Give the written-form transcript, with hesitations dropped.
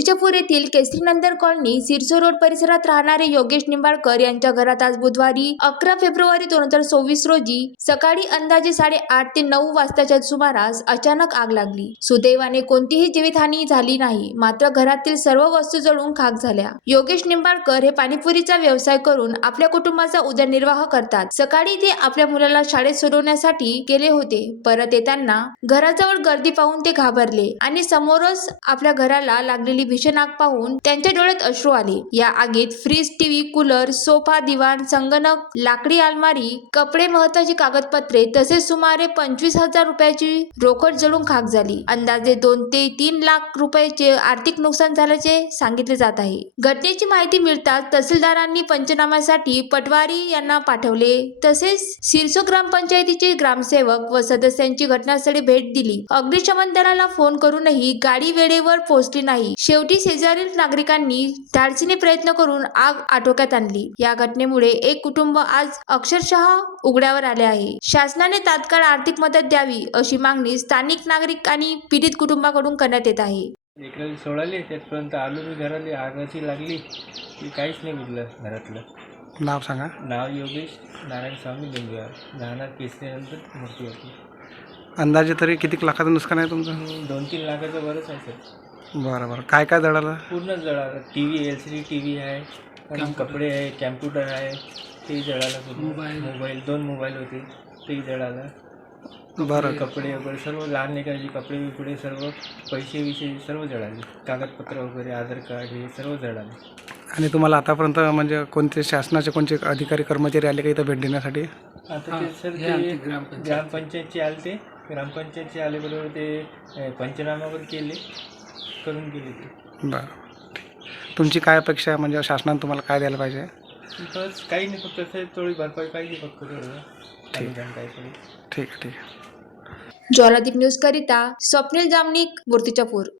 मूर्तिजापूर येथील Kesarinandan colony सिरसो road परिसरात राहणारे योगेश निंबाळकर यांच्या घरात आज बुधवारी 11 फेब्रुवारी 2024 रोजी सकाळी अंदाजे 8:30 ते 9 वाजताच्या सुमारास अचानक आग लागली। सुदैवाने कोणतीही जीवितहानी झाली नाही, मात्र घरातील सर्व वस्तू जळून खाक झाल्या। योगेश निंबाळकर हे पाणीपुरीचा व्यवसाय करून आपल्या कुटुंबाचा उदरनिर्वाह करतात। सकाळी ते आपल्या मुलाला शाळेत सोडवण्यासाठी गेले होते। परत येताना घराजवळ गर्दी पाहून ते घाबरले आणि समोरच आपल्या घराला लागलेली भीषण आग पाहून त्यांच्या डोळ्यात अश्रू आले। या आगीत फ्रीज, टीव्ही, कूलर, सोफा, दिवाण, संगणक, लाकडी अलमारी, कपडे, महत्त्वाची कागदपत्रे तसेच सुमारे 25,000 रुपयाची रोकड जळून खाक झाली। अंदाजे 2 ते 3 लाख रुपयाचे आर्थिक नुकसान झाल्याचे सांगितले जात आहे। घटनेची माहिती मिळताच तहसीलदारांनी पंचनाम्यासाठी पटवारी यांना पाठवले। तसेच सिरसो ग्रामपंचायतीचे ग्रामसेवक व सदस्यांची घटनास्थळी भेट दिली। अग्निशमन दलाला फोन करूनही गाडी वेळेवर पोहोचली नाही। शेवटी शेजारील नागरिकांनी धाडसीने प्रयत्न करून आग आटोक्यात आणली। या घटनेमुळे एक कुटुंब आज अक्षरशः उघड्यावर आले आहे। शासनाने तात्काळ आर्थिक मदत द्यावी अशी मागणी स्थानिक नागरिक आणि पीडित कुटुंबाकडून करण्यात येत आहे। लेकरं सोडाले त्यापर्यंत आलो मी घराला, आग अशी लागली की काहीच नाही उरलं घरातलं। नाव सांगा। नाव योगेश नारायण स्वामी लिंगवार, राहणार केसरीनंदन मूर्तिजापूर। अंदाजे तरी किती लाखाचं नुकसान आहे तुमचं? 2-3 लाखाचं बरंच आहे सर। बरं बरं, काय काय जळालं? पूर्णच जळालं। टीव्ही, LCD टीव्ही आहे, आणि कपडे आहे, कॅम्प्युटर आहे, ते जळालं। मोबाईल 2 मोबाईल होते ते जळालं। बरं, कपडे वगैरे सर्व, लहान लेकराचे कपडे बिपडे सर्व, पैसे विषय सर्व जळाले। कागदपत्र वगैरे, आधार कार्ड हे सर्व जळाले। आणि तुम्हाला आतापर्यंत म्हणजे कोणते शासनाचे कोणते अधिकारी कर्मचारी आले का इथं भेट देण्यासाठी? आता ते सर ते ग्रामपंचायतचे आले, ते ग्रामपंचायतचे आल्याबरोबर ते पंचनामा वगैरे केले, करून गेले ते। बरं, ठीक। तुमची काय अपेक्षा आहे, म्हणजे शासनाने तुम्हाला काय द्यायला पाहिजे? बस काही नाही, फक्त असं थोडी भरपाई पाहिजे फक्त थोडं। ठीक आहे, ठीक आहे। ज्वालादीप न्यूज करिता स्वप्नील जामनिक, मूर्तिजापूर।